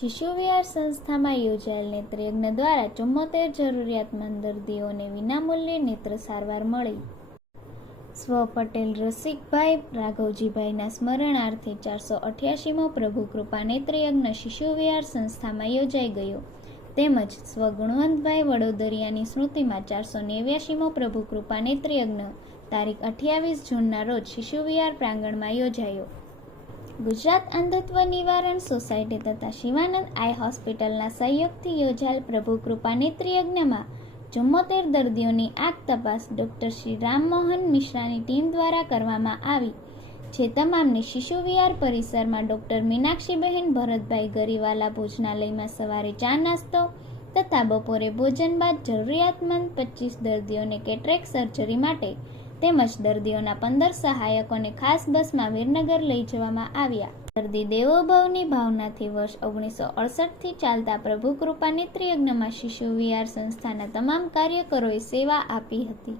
શિશુ વિહાર સંસ્થામાં યોજાયેલ નેત્રયજ્ઞ દ્વારા 74 જરૂરિયાતમંદ દર્દીઓને વિનામૂલ્યે નેત્ર સારવાર મળી. સ્વ પટેલ રસિકભાઈ રાઘવજીભાઈના સ્મરણાર્થે 488મો પ્રભુ કૃપા નેત્રયજ્ઞ શિશુ વિહાર સંસ્થામાં યોજાઈ ગયો. તેમજ સ્વ ગુણવંતભાઈ વડોદરિયાની સ્મૃતિમાં 489મો પ્રભુ કૃપા નેત્રયજ્ઞ તારીખ 28 જૂનના રોજ શિશુ વિહાર પ્રાંગણમાં યોજાયો. ગુજરાત અંધત્વ નિવારણ સોસાયટી તથા શિવાનંદ આઈ હોસ્પિટલના સહયોગથી યોજાયેલ પ્રભુ કૃપા નેત્રયજ્ઞમાં 74 દર્દીઓની આંખ તપાસ ડૉક્ટર શ્રી રામમોહન મિશ્રાની ટીમ દ્વારા કરવામાં આવી, જે તમામને શિશુ વિહાર પરિસરમાં ડૉક્ટર મીનાક્ષીબહેન ભરતભાઈ ગરીવાલા ભોજનાલયમાં સવારે ચા નાસ્તો તથા બપોરે ભોજન બાદ જરૂરિયાતમંદ 25 દર્દીઓને કેટરેક્ટ સર્જરી માટે તેમજ દર્દીઓના 15 સહાયકોને ખાસ બસમાં વીરનગર લઈ જવામાં આવ્યા. દર્દી દેવોભવની ભાવનાથી વર્ષ 1968થી ચાલતા પ્રભુ કૃપા નેત્રયજ્ઞમાં શિશુ વિહાર સંસ્થાના તમામ કાર્યકરોએ સેવા આપી હતી.